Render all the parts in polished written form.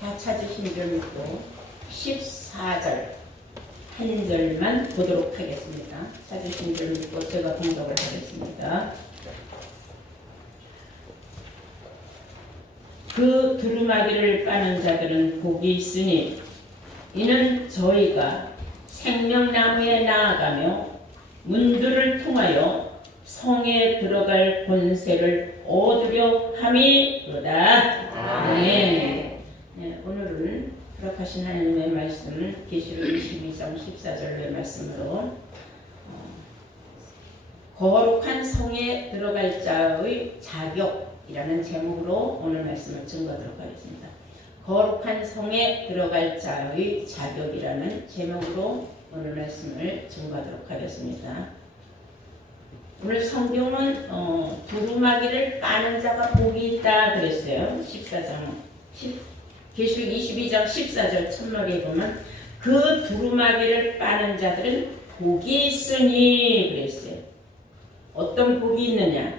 다 찾으신 줄 믿고 14절 한 절만 보도록 하겠습니다. 찾으신 줄 믿고 제가 공독을 하겠습니다. 그 두루마기를 빠는 자들은 복이 있으니 이는 저희가 생명나무에 나아가며 문들을 통하여 성에 들어갈 권세를 얻으려 함이로다. 아멘. 네, 오늘은 거룩하신 하나님의 말씀은 계시록 22장 14절의 말씀으로 거룩한 성에 들어갈 자의 자격이라는 제목으로 오늘 말씀을 증거하도록 하겠습니다. 거룩한 성에 들어갈 자의 자격이라는 제목으로 오늘 말씀을 증거하도록 하겠습니다. 오늘 성경은 두루마기를 빠는 자가 복이 있다 그랬어요. 14장 계시록 22장 14절 첫머리에 보면 그 두루마기를 빠는 자들은 복이 있으니 그랬어요. 어떤 복이 있느냐?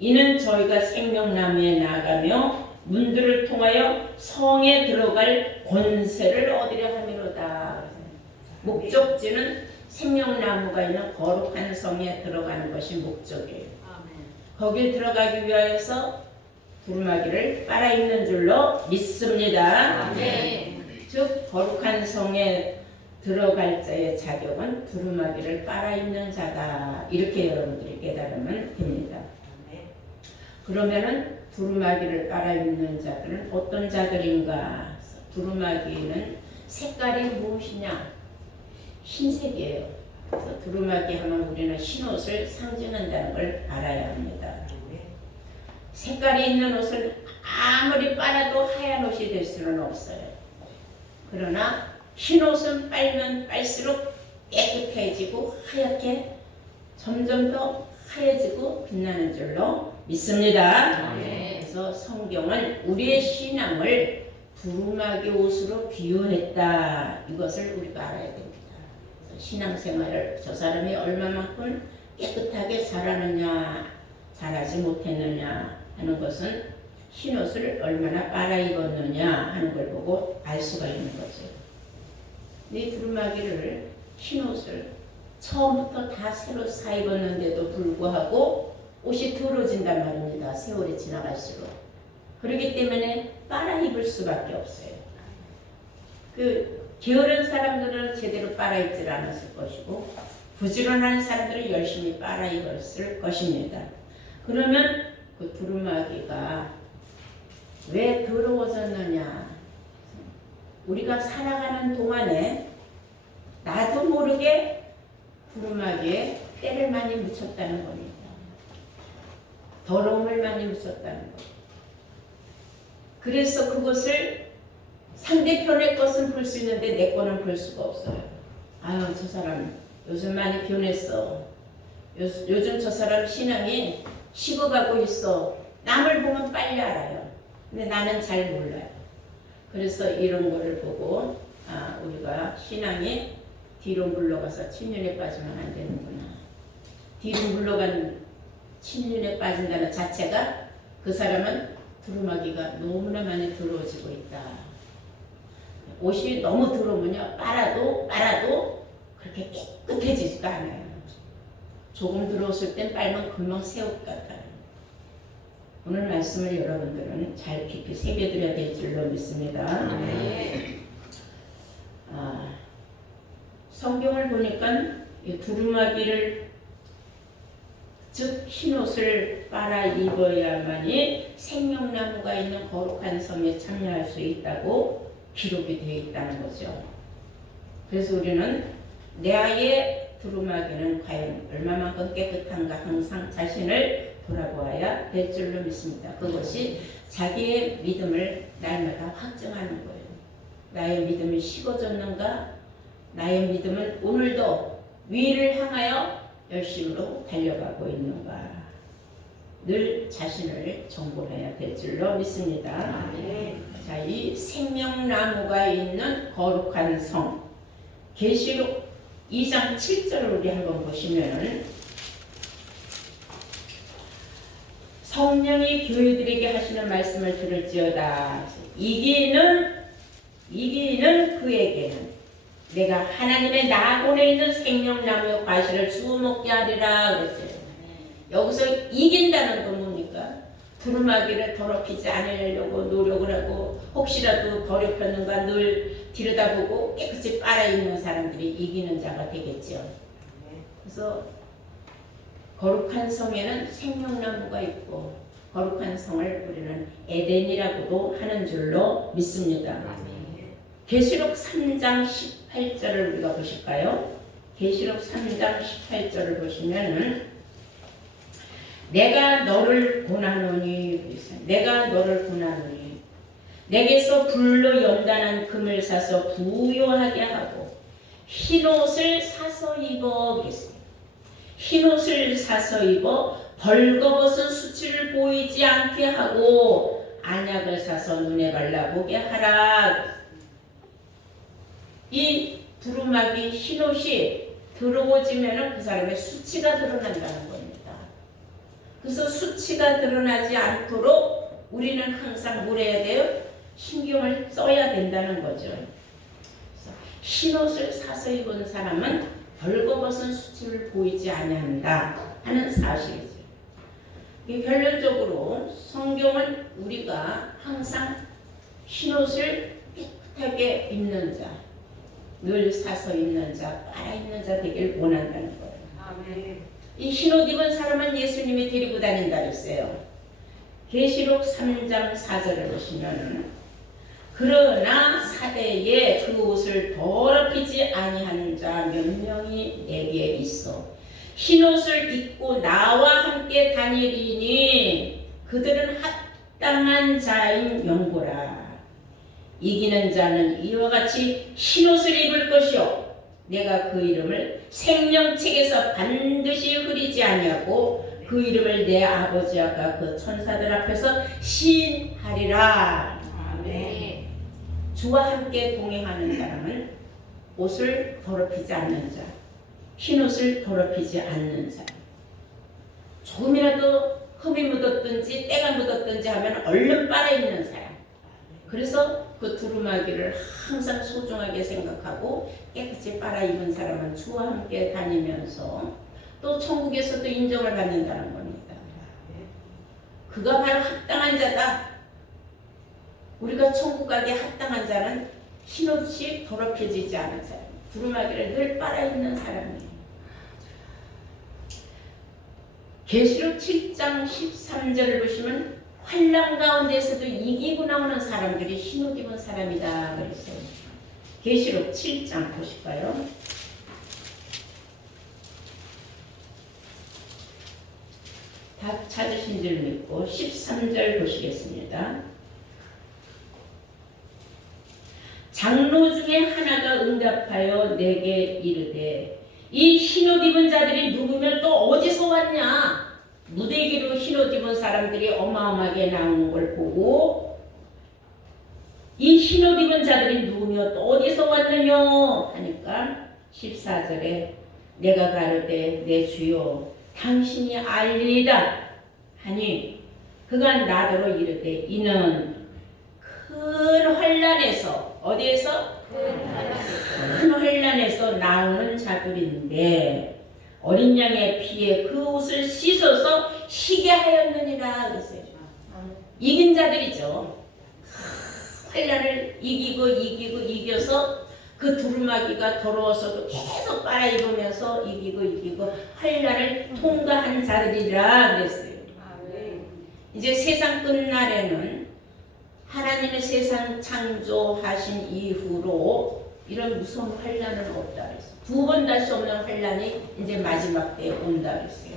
이는 저희가 생명나무에 나가며 문들을 통하여 성에 들어갈 권세를 얻으려 함이로다. 목적지는 생명나무가 있는 거룩한 성에 들어가는 것이 목적이에요. 거기에 들어가기 위하여서 두루마기를 빨아 입는 줄로 믿습니다. 즉 거룩한 성에 들어갈 자의 자격은 두루마기를 빨아 입는 자다. 이렇게 여러분들이 깨달으면 됩니다. 그러면은 두루마기를 빨아 입는 자들은 어떤 자들인가? 두루마기는 색깔이 무엇이냐? 흰색이에요. 그래서 두루마기 하면 우리는 흰옷을 상징한다는 걸 알아야 합니다. 색깔이 있는 옷을 아무리 빨아도 하얀 옷이 될 수는 없어요. 그러나 흰옷은 빨면 빨수록 깨끗해지고 하얗게 점점 더 하얘지고 빛나는 줄로 믿습니다. 그래서 성경은 우리의 신앙을 두루마기 옷으로 비유했다. 이것을 우리가 알아야 됩니다. 신앙생활을 저 사람이 얼마만큼 깨끗하게 잘하느냐 잘하지 못했느냐 하는 것은 흰옷을 얼마나 빨아 입었느냐 하는 걸 보고 알 수가 있는 거죠. 이 두루마기를 흰옷을 처음부터 다 새로 사 입었는데도 불구하고 옷이 더러진단 말입니다. 세월이 지나갈수록. 그렇기 때문에 빨아 입을 수밖에 없어요. 게으른 사람들은 제대로 빨아 입질 않았을 것이고 부지런한 사람들은 열심히 빨아 입었을 것입니다. 그러면 그 두루마기가 왜 더러워졌느냐? 우리가 살아가는 동안에 나도 모르게 두루마기에 때를 많이 묻혔다는 겁니다. 더러움을 많이 묻혔다는 것. 그래서 그것을 상대편의 것은 볼 수 있는데 내 거는 볼 수가 없어요. 아유, 저 사람 요즘 많이 변했어. 요즘 저 사람 신앙이 식어가고 있어. 남을 보면 빨리 알아요. 근데 나는 잘 몰라요. 그래서 이런 거를 보고 우리가 신앙이 뒤로 물러가서 침륜에 빠지면 안 되는구나. 뒤로 물러간 침륜에 빠진다는 자체가 그 사람은 두루마기가 너무나 많이 더러워지고 있다. 옷이 너무 더러우면요 빨아도 그렇게 깨끗해지지가 않아요. 조금 더러웠을 땐 빨면 금방 새 옷 같아요. 오늘 말씀을 여러분들은 잘 깊이 새겨드려야 될 줄로 믿습니다. 성경을 보니까 이 두루마기를 즉 흰옷을 빨아 입어야만이 생명나무가 있는 거룩한 성에 참여할 수 있다고 기록이 되어 있다는 거죠. 그래서 우리는 내 아이의 두루마기는 과연 얼마만큼 깨끗한가 항상 자신을 돌아보아야 될 줄로 믿습니다. 그것이 자기의 믿음을 날마다 확증하는 거예요. 나의 믿음이 식어졌는가? 나의 믿음은 오늘도 위를 향하여 열심으로 달려가고 있는가? 늘 자신을 점검해야 될 줄로 믿습니다. 자, 이 생명나무가 있는 거룩한 성 계시록 2장 7절을 우리 한번 보시면은 성령이 교회들에게 하시는 말씀을 들을지어다. 이기는 이기는 그에게는 내가 하나님의 나곤에 있는 생명나무의 과실을 주워 먹게 하리라 그랬어요. 여기서 이긴다는 건 뭡니까? 두루마기를 더럽히지 않으려고 노력을 하고 혹시라도 더럽혔는가 늘 들여다보고 깨끗이 빨아입는 사람들이 이기는 자가 되겠죠. 그래서 거룩한 성에는 생명나무가 있고 거룩한 성을 우리는 에덴이라고도 하는 줄로 믿습니다. 계시록 3장 18절을 우리가 보실까요? 계시록 3장 18절을 보시면은 내가 너를 고나노니 내가 너를 고나노니 내게서 불로 연단한 금을 사서 부요하게 하고 흰옷을 사서 입어 그랬습니다. 흰옷을 사서 입어 벌거벗은 수치를 보이지 않게 하고 안약을 사서 눈에 발라보게 하라. 이 두루마기 흰옷이 들어오지면 그 사람의 수치가 드러난다는 겁니다. 그래서 수치가 드러나지 않도록 우리는 항상 뭘 해야 돼요? 신경을 써야 된다는 거죠. 흰옷을 사서 입은 사람은 벌거벗은 수치를 보이지 아니한다 하는 사실이죠. 결론적으로 성경은 우리가 항상 흰옷을 깨끗하게 입는 자, 늘 사서 입는 자, 빨아입는 자 되길 원한다는 거예요. 아멘. 이 흰옷 입은 사람은 예수님이 데리고 다닌다 그랬어요. 계시록 3장 4절을 보시면 그러나 사대에 그 옷을 더럽히지 아니하는 자 몇 명이 내게 있어 흰옷을 입고 나와 함께 다니리니 그들은 합당한 자인 명고라. 이기는 자는 이와 같이 흰옷을 입을 것이요 내가 그 이름을 생명책에서 반드시 흐리지 아니하고 그 이름을 내 아버지 아까 그 천사들 앞에서 시인하리라. 아멘. 주와 함께 동행하는 사람은 옷을 더럽히지 않는 자, 흰옷을 더럽히지 않는 사람. 조금이라도 흠이 묻었든지 때가 묻었든지 하면 얼른 빨아입는 사람. 그래서 그 두루마기를 항상 소중하게 생각하고 깨끗이 빨아입은 사람은 주와 함께 다니면서 또 천국에서도 인정을 받는다는 겁니다. 그가 바로 합당한 자다. 우리가 천국 가기에 합당한 자는 흰옷이 더럽혀지지 않은 사람, 두루마기를 늘 빨아입는 사람이에요. 계시록 7장 13절을 보시면 환난 가운데서도 이기고 나오는 사람들이 흰옷 입은 사람이다 그랬어요. 계시록 7장 보실까요? 다 찾으신 줄 믿고 13절 보시겠습니다. 장로 중에 하나가 응답하여 내게 이르되 이 흰옷 입은 자들이 누구며 또 어디서 왔냐? 무대기로 흰옷 입은 사람들이 어마어마하게 나오는 걸 보고 이 흰옷 입은 자들이 누구며 또 어디서 왔느냐 하니까 14절에 내가 가르되 내 주여 당신이 알리이다 하니 그가 나더러 이르되 이는 큰 환난에서 어디에서? 큰 환난에서 나오는 자들인데 어린 양의 피에 그 옷을 씻어서 희게 하였느니라 그랬어요. 이긴 자들이죠. 환난을 이기고 그 두루마기가 더러워서도 계속 빨아입으면서 이기고 환난을 통과한 자들이라 그랬어요. 이제 세상 끝날에는 하나님의 세상 창조하신 이후로 이런 무서운 환난은 없다 그랬어요. 두 번 다시 없는 환난이 이제 마지막 때에 온다 그랬어요.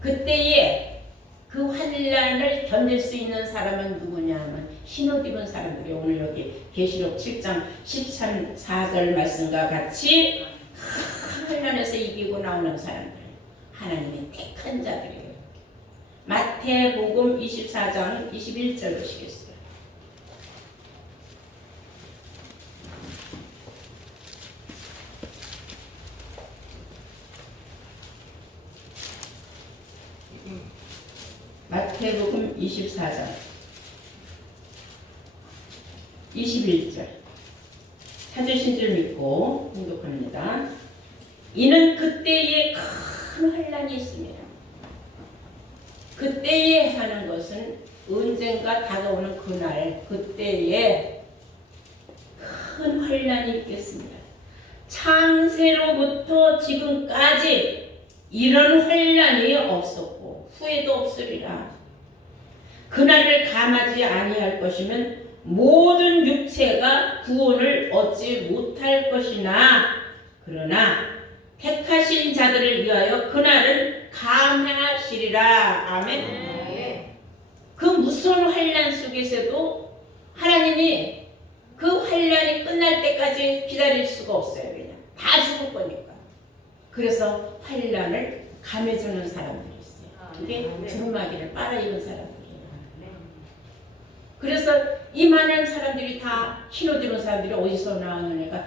그때에 그 환난을 견딜 수 있는 사람은 누구냐 하면 흰옷 입은 사람들이 오늘 여기 계시록 7장 14절 말씀과 같이 큰 환난에서 이기고 나오는 사람들, 하나님의 택한 자들이에요. 마태복음 24장 21절 보시겠어요? 마태복음 24장 21절 찾으신 줄 믿고 공독합니다. 이는 그때에 큰 환난이 있습니다. 그때에 하는 것은 언젠가 다가오는 그날, 그때에 큰 환난이 있겠습니다. 창세로부터 지금까지 이런 환난이 없었고 후에도 없으리라. 그날을 감하지 아니할 것이면 모든 육체가 구원을 얻지 못할 것이나 그러나 택하신 자들을 위하여 그날은 감하시리라. 아멘. 그 무서운 환난 속에서도 하나님이 그 환난이 끝날 때까지 기다릴 수가 없어요. 그냥 다 죽을 거니까. 그래서 환난을 감해주는 사람들이 있어요. 그게 두루마기를 빨아입은 사람들이에요. 그래서 이 많은 사람들이 다 흰옷 입은 사람들이 어디서 나왔느냐가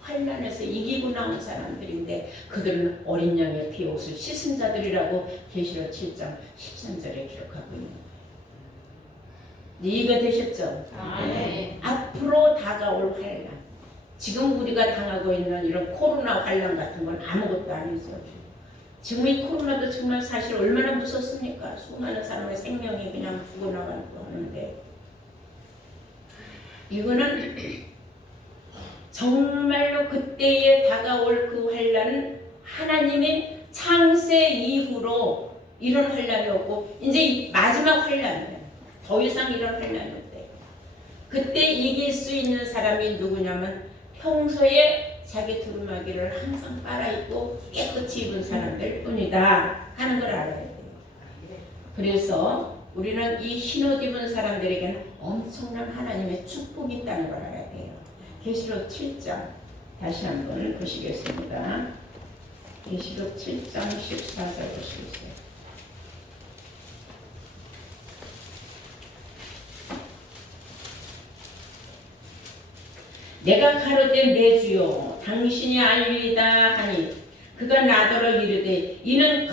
환난에서 이기고 나온 사람들인데 그들은 어린 양의 피 옷을 씻은 자들이라고 계시록 7장 13절에 기록하고 있는 거예요. 이해가 되셨죠? 네. 앞으로 다가올 환난, 지금 우리가 당하고 있는 이런 코로나 환난 같은 건 아무것도 아니죠. 지금 이 코로나도 정말 사실 얼마나 무섭습니까? 수많은 사람의 생명이 그냥 죽어나가고 하는데 이거는 정말로 그때에 다가올 그 환난은 하나님의 창세 이후로 이런 환난이 없고 이제 마지막 환난이에요. 더 이상 이런 환난이 없대요. 그때 이길 수 있는 사람이 누구냐면 평소에 자기 두루마기를 항상 빨아입고 깨끗이 입은 사람들 뿐이다 하는 걸 알아야 돼요. 그래서 우리는 이 흰옷 입은 사람들에게는 엄청난 하나님의 축복이 있다는 걸 알아야 돼요. 계시록 7장 다시 한번 보시겠습니다. 계시록 7장 14절 보시겠어요. 내가 가로되 내 주여 당신이 알리이다 하니 그가 나더러 이르되 이는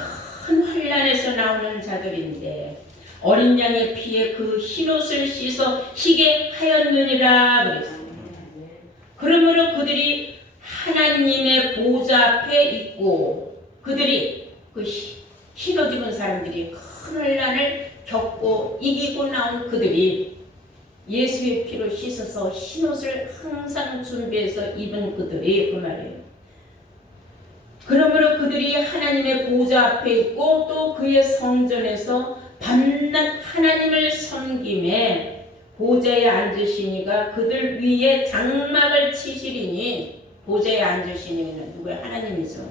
큰 환난에서 나오는 자들인데 어린 양의 피에 그 흰옷을 씻어 희게 하였느니라 그랬습니다. 그러므로 그들이 하나님의 보좌 앞에 있고 그들이 그 흰옷 입은 사람들이 큰 환난을 겪고 이기고 나온 그들이 예수의 피로 씻어서 흰옷을 항상 준비해서 입은 그들이 그 말이에요. 그러므로 그들이 하나님의 보좌 앞에 있고 또 그의 성전에서 밤낮 하나님을 섬김에 보좌에 앉으시니가 그들 위에 장막을 치시리니 보좌에 앉으시니는 누구야? 하나님이죠.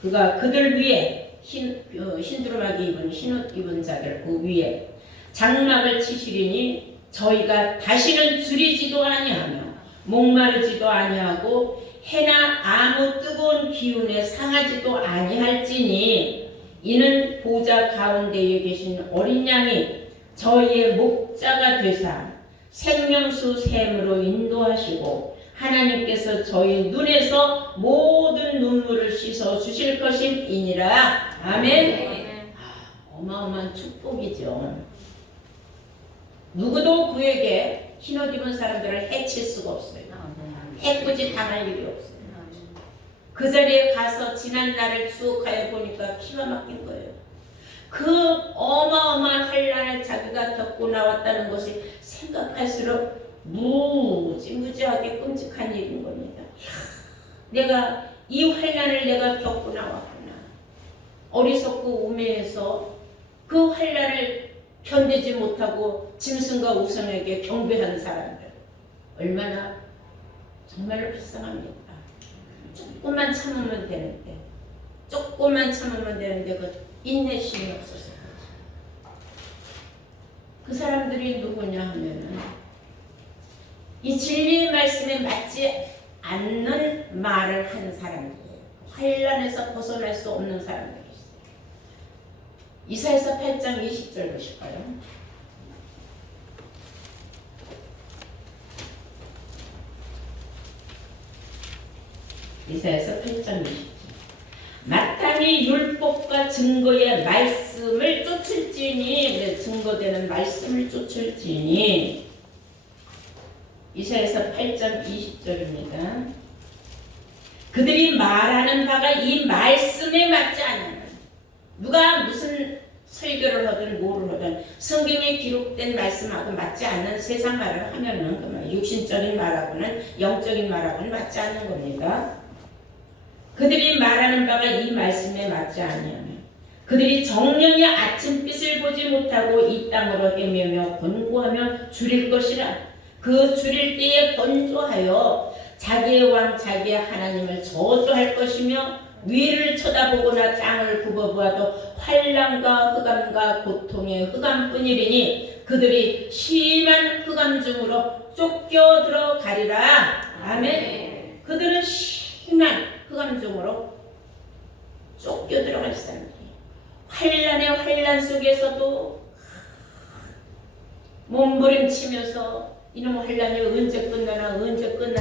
그가 그들 위에 흰두루마기 입은 흰옷 입은 자들 그 위에 장막을 치시리니 저희가 다시는 줄이지도 아니하며 목마르지도 아니하고 해나 아무 뜨거운 기운에 상하지도 아니할지니 이는 보좌 가운데에 계신 어린 양이 저희의 목자가 되사 생명수 샘으로 인도하시고 하나님께서 저희 눈에서 모든 눈물을 씻어 주실 것임이니라. 아멘. 어마어마한 축복이죠. 누구도 그에게 흰옷 입은 사람들을 해칠 수가 없어요. 해코지 당할 일이 없어요. 그 자리에 가서 지난 날을 추억하여 보니까 기가 막힌 거예요. 그 어마어마한 환난을 자기가 겪고 나왔다는 것이 생각할수록 무지무지하게 끔찍한 일인 겁니다. 내가 이 환난을 내가 겪고 나왔구나. 어리석고 우매해서 그 환난을 견디지 못하고 짐승과 우상에게 경배하는 사람들 얼마나 정말로 불쌍합니까? 조금만 참으면 되는데 그 인내심이 없어서 그 사람들이 누구냐 하면은 이 진리의 말씀에 맞지 않는 말을 한 사람들이에요. 환난에서 벗어날 수 없는 사람들이 있어요. 이사야서 8장 20절 보실까요? 이사야서 8장 20절 마땅히 율법과 증거의 말씀을 쫓을지니 증거되는 말씀을 쫓을지니 이사야서 8장 20절입니다. 그들이 말하는 바가 이 말씀에 맞지 않는, 누가 무슨 설교를 하든 뭐를 하든 성경에 기록된 말씀하고 맞지 않는 세상 말을 하면은 그 육신적인 말하고는 영적인 말하고는 맞지 않는 겁니다. 그들이 말하는 바가 이 말씀에 맞지 않으면 그들이 정령의 아침빛을 보지 못하고 이 땅으로 헤매며 번고하며 줄일 것이라. 그 줄일 때에 번조하여 자기의 왕 자기의 하나님을 저주할 것이며 위를 쳐다보거나 땅을 굽어보아도 환난과 흑암과 고통의 흑암뿐이리니 그들이 심한 흑암 중으로 쫓겨 들어가리라. 아멘. 그들은 심한 흑암 중으로 쫓겨 들어갈 사람들이, 환난의 환난 속에서도 몸부림치면서 이놈 환난이 언제 끝나나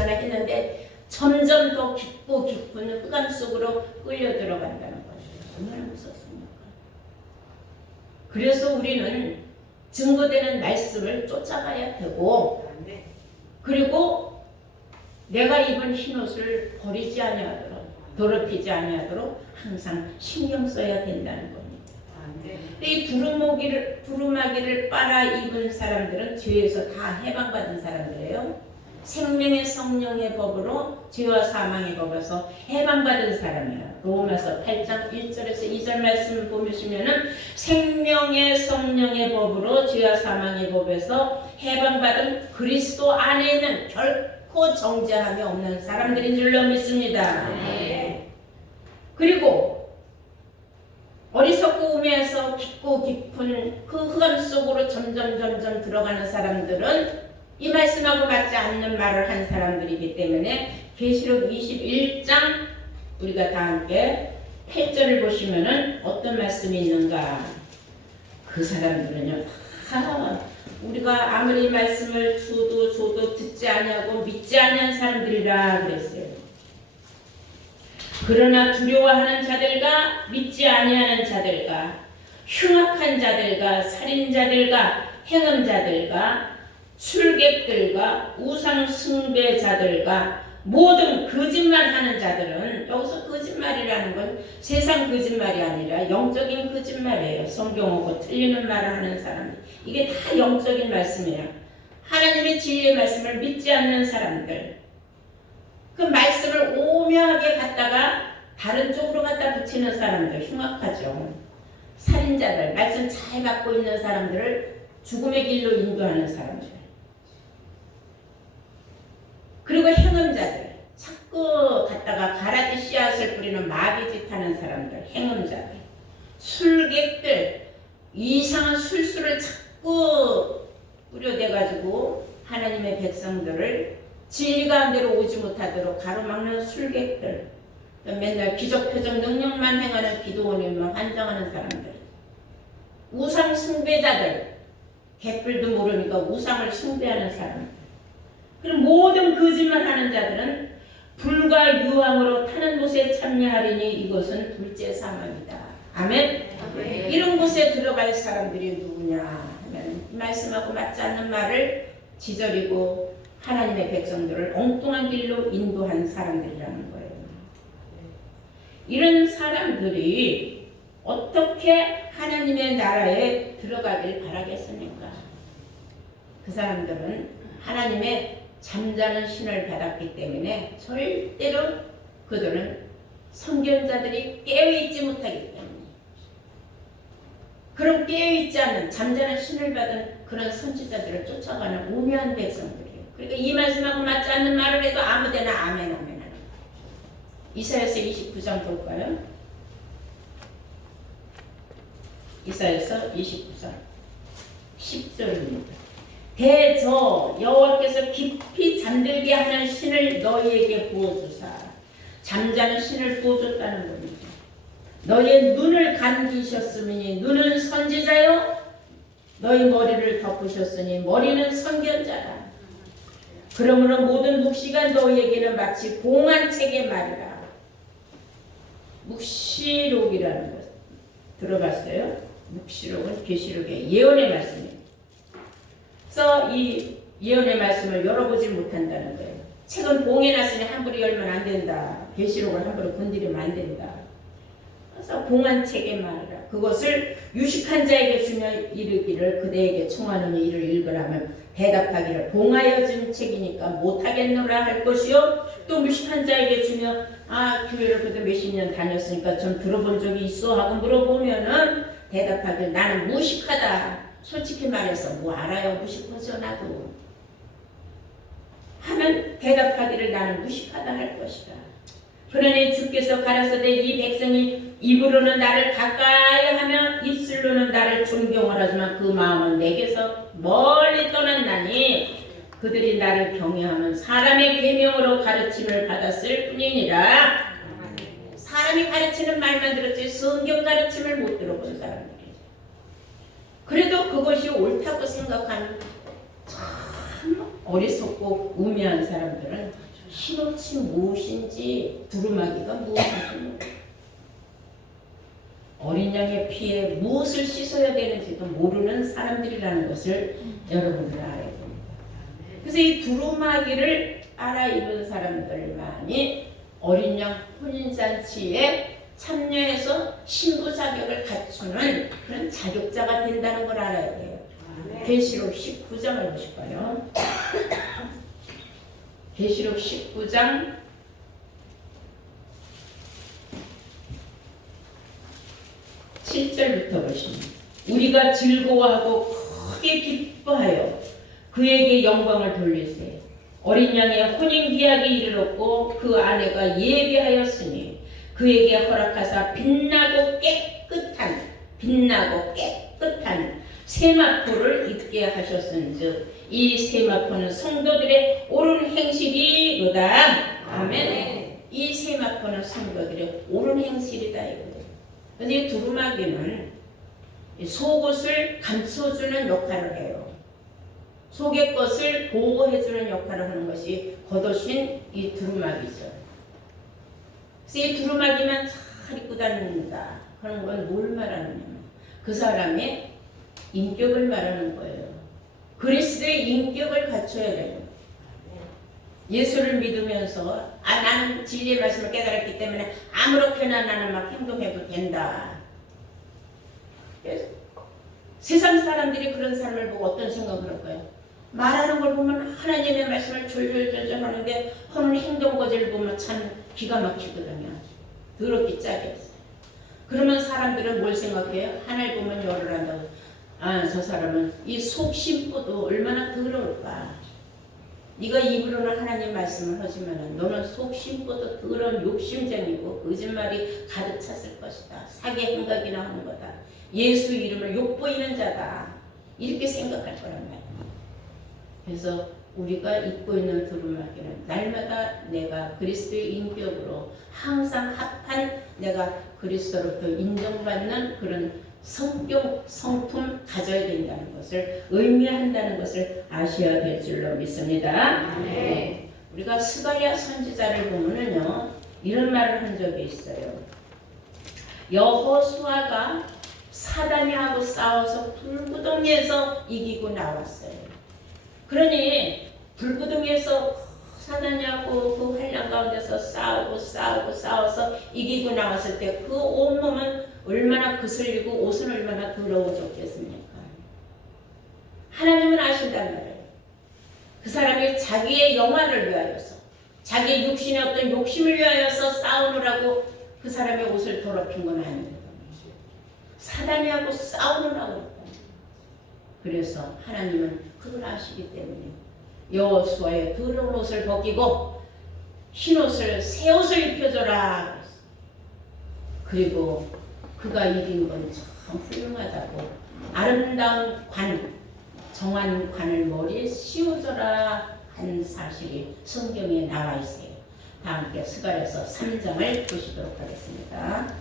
했는데 점점 더 깊고 깊은 흑암 속으로 끌려 들어간다는 것이에요. 얼마나 무섭습니까? 그래서 우리는 증거되는 말씀을 쫓아가야 되고, 그리고 내가 입은 흰옷을 버리지 아니하도록, 더럽히지 아니하도록 항상 신경 써야 된다는 겁니다. 이 두루마기를 빨아 입은 사람들은 죄에서 다 해방받은 사람들이에요. 생명의 성령의 법으로 죄와 사망의 법에서 해방받은 사람이에요. 로마서 8장 1절에서 2절 말씀을 보시면은 생명의 성령의 법으로 죄와 사망의 법에서 해방받은 그리스도 안에는 결코 정죄함이 없는 사람들인 줄로 믿습니다. 그리고 어리석고 우매해서 깊고 깊은 그 흑암 속으로 점점 들어가는 사람들은 이 말씀하고 맞지 않는 말을 한 사람들이기 때문에 계시록 21장 우리가 다 함께 8절을 보시면은 어떤 말씀이 있는가. 그 사람들은요, 우리가 아무리 말씀을 줘도 듣지 아니하고 믿지 아니한 사람들이라 그랬어요. 그러나 두려워하는 자들과 믿지 아니하는 자들과 흉악한 자들과 살인자들과 행음자들과 술객들과 우상 숭배자들과 모든 거짓말하는 자들은, 여기서 거짓말이라는 건 세상 거짓말이 아니라 영적인 거짓말이에요. 성경하고 틀리는 말을 하는 사람들, 이게 다 영적인 말씀이에요. 하나님의 진리의 말씀을 믿지 않는 사람들, 그 말씀을 오묘하게 갖다가 다른 쪽으로 갖다 붙이는 사람들, 흉악하죠. 살인자들, 말씀 잘 갖고 있는 사람들을 죽음의 길로 인도하는 사람들, 그리고 행음자들, 자꾸 갖다가 가라지 씨앗을 뿌리는 마비짓 하는 사람들, 행음자들, 술객들, 이상한 술수를 자꾸 뿌려대가지고 하나님의 백성들을 진리 가운데로 오지 못하도록 가로막는 술객들, 맨날 기적 표적 능력만 행하는 기도원님만 환장하는 사람들, 우상 숭배자들, 개뿔도 모르니까 우상을 숭배하는 사람들, 그리고 모든 거짓말하는 자들은 불과 유황으로 타는 곳에 참여하리니 이것은 둘째 사망이다. 아멘. 아멘. 이런 곳에 들어갈 사람들이 누구냐 하면 말씀하고 맞지 않는 말을 지저리고 하나님의 백성들을 엉뚱한 길로 인도한 사람들이라는 거예요. 이런 사람들이 어떻게 하나님의 나라에 들어가길 바라겠습니까? 그 사람들은 하나님의 잠자는 신을 받았기 때문에 절대로 그들은 선견자들이 깨어있지 못하기 때문에, 그런 깨어있지 않은 잠자는 신을 받은 그런 선지자들을 쫓아가는 우매한 백성들이에요. 그러니까 이 말씀하고 맞지 않는 말을 해도 아무데나 아멘 하는 거예요. 이사야서 29장 볼까요? 이사야서 29장 10절입니다. 대저 여호와께서 깊이 잠들게 하는 신을 너희에게 부어주사, 잠자는 신을 부어줬다는 겁니다. 너희의 눈을 감기셨으니 눈은 선지자요, 너희 머리를 덮으셨으니 머리는 선견자다. 그러므로 모든 묵시가 너희에게는 마치 봉한 책의 말이라. 묵시록이라는 것 들어봤어요? 묵시록은 계시록의 예언의 말씀입니다. 그래서 이 예언의 말씀을 열어보지 못한다는 거예요. 책은 봉해 놨으니 함부로 열면 안 된다. 계시록을 함부로 건드리면 안 된다. 그래서 봉한 책의 말이라 그것을 유식한 자에게 주며 이르기를 그대에게 청하노니 이를 읽으라면 대답하기를 봉하여 준 책이니까 못하겠노라 할 것이요 또 무식한 자에게 주며 교회를 그래도 몇십 년 다녔으니까 좀 들어본 적이 있어 하고 물어보면은 대답하기를 나는 무식하다. 솔직히 말해서 뭐 알아요. 무식하죠 나도. 하면 대답하기를 나는 무식하다 할 것이다. 그러니 주께서 가라사대 이 백성이 입으로는 나를 가까이 하며 입술로는 나를 존경하지만 그 마음은 내게서 멀리 떠났나니 그들이 나를 경외하면 사람의 계명으로 가르침을 받았을 뿐이니라. 사람이 가르치는 말만 들었지 성경 가르침을 못 들어본 사람들이죠. 그래도 그것이 옳다고 생각하는 참 어리석고 우매한 사람들은 신호치 무엇인지 두루마기가 무엇인지 어린 양의 피에 무엇을 씻어야 되는지도 모르는 사람들이라는 것을 여러분들 알아야 됩니다. 그래서 이 두루마기를 알아입은 사람들만이 어린 양 혼인잔치에 참여해서 신부 자격을 갖추는 그런 자격자가 된다는 걸 알아야 돼요. 계시록 19장을 보실까요? 계시록 19장 7절부터 보시면 우리가 즐거워하고 크게 기뻐하여 그에게 영광을 돌리세. 어린 양의 혼인 기약이 이르렀고 그 아내가 예비하였으니 그에게 허락하사 빛나고 깨끗한 세마포를 입게 하셨은즉 이 세마포는 성도들의 옳은 행실이로다. 아멘. 이 세마포는 성도들의 옳은 행실이다 이거예요. 그런데 이 두루마기는 속옷을 감춰주는 역할을 해요. 속의 것을 보호해주는 역할을 하는 것이 겉옷인 이 두루마기죠. 그래서 이 두루마기만 잘 입고 다닌다 하는 건 뭘 말하느냐면 그 사람의 인격을 말하는 거예요. 그리스도의 인격을 갖춰야 돼요. 예수를 믿으면서 나는 진리의 말씀을 깨달았기 때문에 아무렇게나 나는 막 행동해도 된다. 세상 사람들이 그런 사람을 보고 어떤 생각을 할까요? 말하는 걸 보면 하나님의 말씀을 졸졸졸졸 하는데 하는 행동 거지를 보면 참 기가 막히거든요. 더럽기 짝이 없어요. 그러면 사람들은 뭘 생각해요? 하나를 보면 열을 한다고. 저 사람은 이 속심보도 얼마나 더러울까. 네가 입으로는 하나님 말씀을 하지만 너는 속심보도 더러운 욕심쟁이고 거짓말이 가득 찼을 것이다. 사기 행각이나 하는 거다. 예수 이름을 욕보이는 자다. 이렇게 생각할 거란 말이야. 그래서 우리가 입고 있는 두루마기는 날마다 내가 그리스도의 인격으로 항상 합한 내가 그리스도로부터 인정받는 그런 성격, 성품 가져야 된다는 것을 의미한다는 것을 아셔야 될 줄로 믿습니다. 네. 우리가 스가랴 선지자를 보면은요 이런 말을 한 적이 있어요. 여호수아가 사단이하고 싸워서 불구덩이에서 이기고 나왔어요. 그러니 불구덩이에서 사단이하고 그 환란 가운데서 싸워서 이기고 나왔을 때 그 온몸은 얼마나 거슬리고 옷은 얼마나 더러워졌겠습니까? 하나님은 아신단 말이에요. 그 사람이 자기의 영화를 위하여서 자기의 육신의 어떤 욕심을 위하여서 싸우느라고 그 사람의 옷을 더럽힌 건 아닙니다. 사단이하고 싸우느라고 했다. 그래서 하나님은 그걸 아시기 때문에 여호수아의 더러운 옷을 벗기고 흰 옷을 새 옷을 입혀줘라. 그리고 그가 이긴 건 참 훌륭하다고 아름다운 관, 정한 관을 머리에 씌워줘라 한 사실이 성경에 나와 있어요. 다 함께 스가랴서 3장을 보시도록 하겠습니다.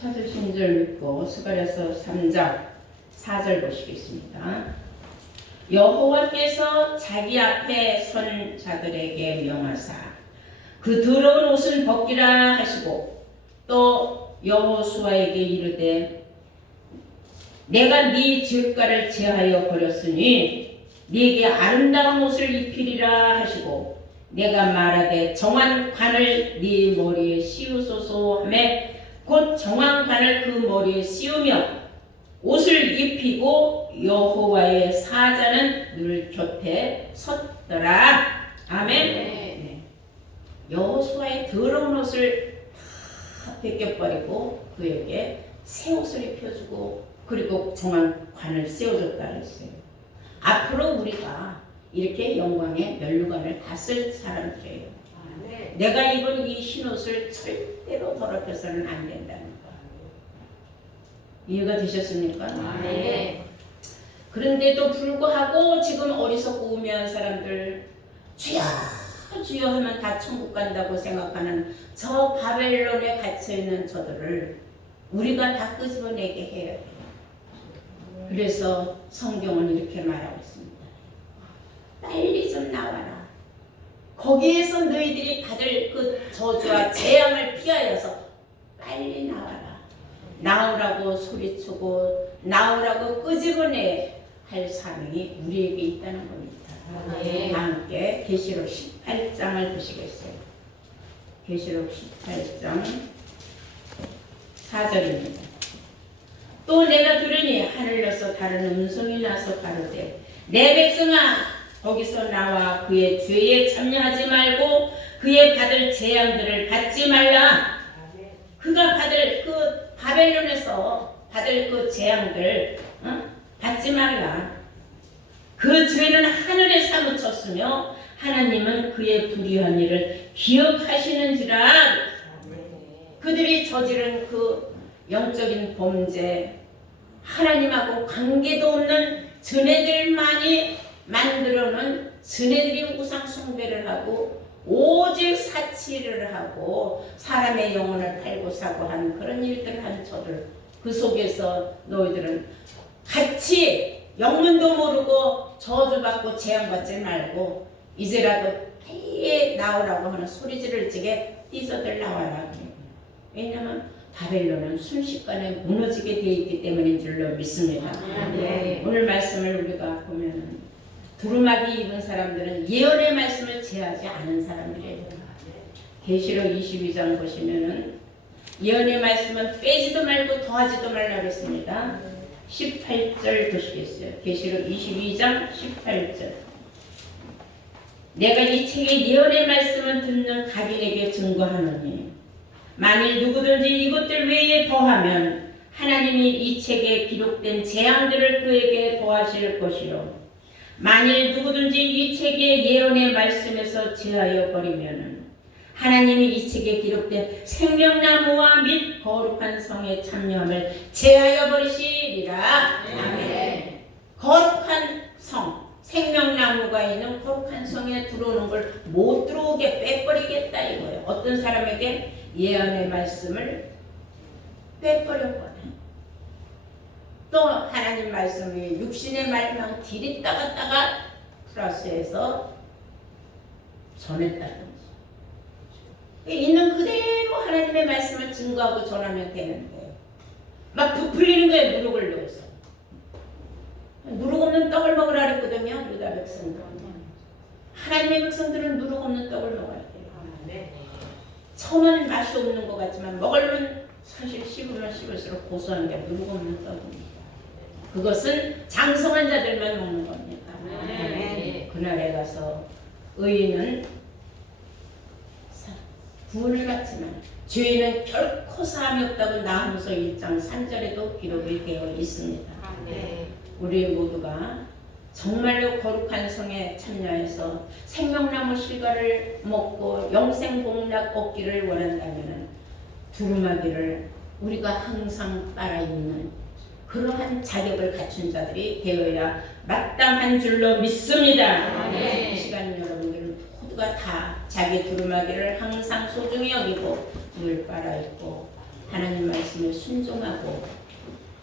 찾으신 줄 믿고 스가랴서 3장 4절 보시겠습니다. 여호와께서 자기 앞에 선 자들에게 명하사 그 더러운 옷은 벗기라 하시고 또 여호수아에게 이르되 내가 네 죄가를 제하여 버렸으니 네게 아름다운 옷을 입히리라 하시고 내가 말하되 정한 관을 네 머리에 씌우소서 하매 곧 정한 관을 그 머리에 씌우며 옷을 입히고 여호와의 사자는 늘 곁에 섰더라. 아멘. 네. 여호수아의 더러운 옷을 다 벗겨버리고 그에게 새 옷을 입혀주고 그리고 정한 관을 세워줬다 그랬어요. 앞으로 우리가 이렇게 영광의 면류관을 다 쓸 사람들이에요. 내가 입은 이 흰옷을 절대로 더럽혀서는 안 된다는 거. 이해가 되셨습니까? 네. 그런데도 불구하고 지금 어리석고 우매한 사람들 주여 주여 하면 다 천국 간다고 생각하는 저 바벨론에 갇혀있는 저들을 우리가 다 끄집어내게 해야 돼요. 그래서 성경은 이렇게 말하고 있습니다. 빨리 좀 나와라. 거기에서 너희들이 받을 그 저주와 재앙을 피하여서 빨리 나와라. 나오라고 소리치고 나오라고 끄집어내 할 사명이 우리에게 있다는 겁니다. 네. 함께 계시록 18장을 보시겠어요. 계시록 18장 4절입니다. 또 내가 들으니 하늘에서 다른 음성이 나서 가로되 내 백성아 거기서 나와 그의 죄에 참여하지 말고 그의 받을 재앙들을 받지 말라. 그가 받을 그 바벨론에서 받을 그 재앙들 받지 말라. 그 죄는 하늘에 사무쳤으며 하나님은 그의 불의한 일을 기억하시는지라. 그들이 저지른 그 영적인 범죄, 하나님하고 관계도 없는 저네들만이 만들어놓은 저네들이 우상 숭배를 하고 오직 사치를 하고 사람의 영혼을 팔고 사고 하는 그런 일들을 한 저들, 그 속에서 너희들은 같이 영문도 모르고 저주받고 재앙받지 말고 이제라도 빨리 나오라고 하는 소리지를 지게 뛰서들 나와라. 왜냐하면 바벨론은 순식간에 무너지게 되어 있기 때문인 줄로 믿습니다. 네. 오늘 말씀을 우리가 보면 두루마기 입은 사람들은 예언의 말씀을 제하지 않은 사람들이에요. 계시록 22장 보시면은 예언의 말씀은 빼지도 말고 더하지도 말라 그랬습니다. 18절 보시겠어요. 계시록 22장 18절. 내가 이 책의 예언의 말씀을 듣는 가빈에게 증거하노니 만일 누구든지 이것들 외에 더하면 하나님이 이 책에 기록된 재앙들을 그에게 더하실 것이요 만일 누구든지 이 책의 예언의 말씀에서 제하여 버리면은 하나님이 이 책에 기록된 생명나무와 및 거룩한 성에 참여함을 제하여 버리시리라. 아멘. 거룩한 성, 생명나무가 있는 거룩한 성에 들어오는 걸 못 들어오게 빼버리겠다 이거예요. 어떤 사람에게 예언의 말씀을 빼버렸거든. 또 하나님 말씀이 육신의 말만 디립다갔다가 플러스해서 전했다든지 있는 그대로 하나님의 말씀을 증거하고 전하면 되는데 막 부풀리는 거예요. 누룩을 넣어서. 누룩 없는 떡을 먹으라 그랬거든요. 유다 백성들은. 하나님의 백성들은 누룩 없는 떡을 먹어야 돼요. 처음에는 맛이 없는 것 같지만 먹으려면 사실 씹으면 씹을수록 고소한 게 누룩 없는 떡입니다. 그것은 장성한 자들만 먹는 겁니다. 그날에 가서 의인은 구원을 받지만 죄인은 결코 사함이 없다고 나아가면서 1장 3절에도 기록이 되어 있습니다. 우리 모두가 정말로 거룩한 성에 참여해서 생명나무 실과를 먹고 영생 복락 얻기를 원한다면 두루마기를 우리가 항상 따라 입는 그러한 자격을 갖춘 자들이 되어야 마땅한 줄로 믿습니다. 이 시간 여러분들 모두가 다 자기 두루마기를 항상 소중히 여기고 늘 빨아 입고 하나님 말씀에 순종하고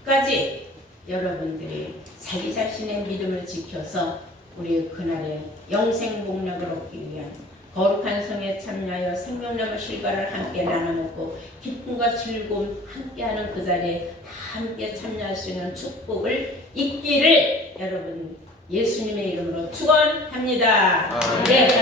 까지 여러분들이 자기 자신의 믿음을 지켜서 우리 그날에 영생 복락을 얻기 위한 거룩한 성에 참여하여 생명나무 실과를 함께 나눠 먹고 기쁨과 즐거움 함께하는 그 자리에 다 함께 참여할 수 있는 축복을 있기를 여러분 예수님의 이름으로 축원합니다. 아멘. 네.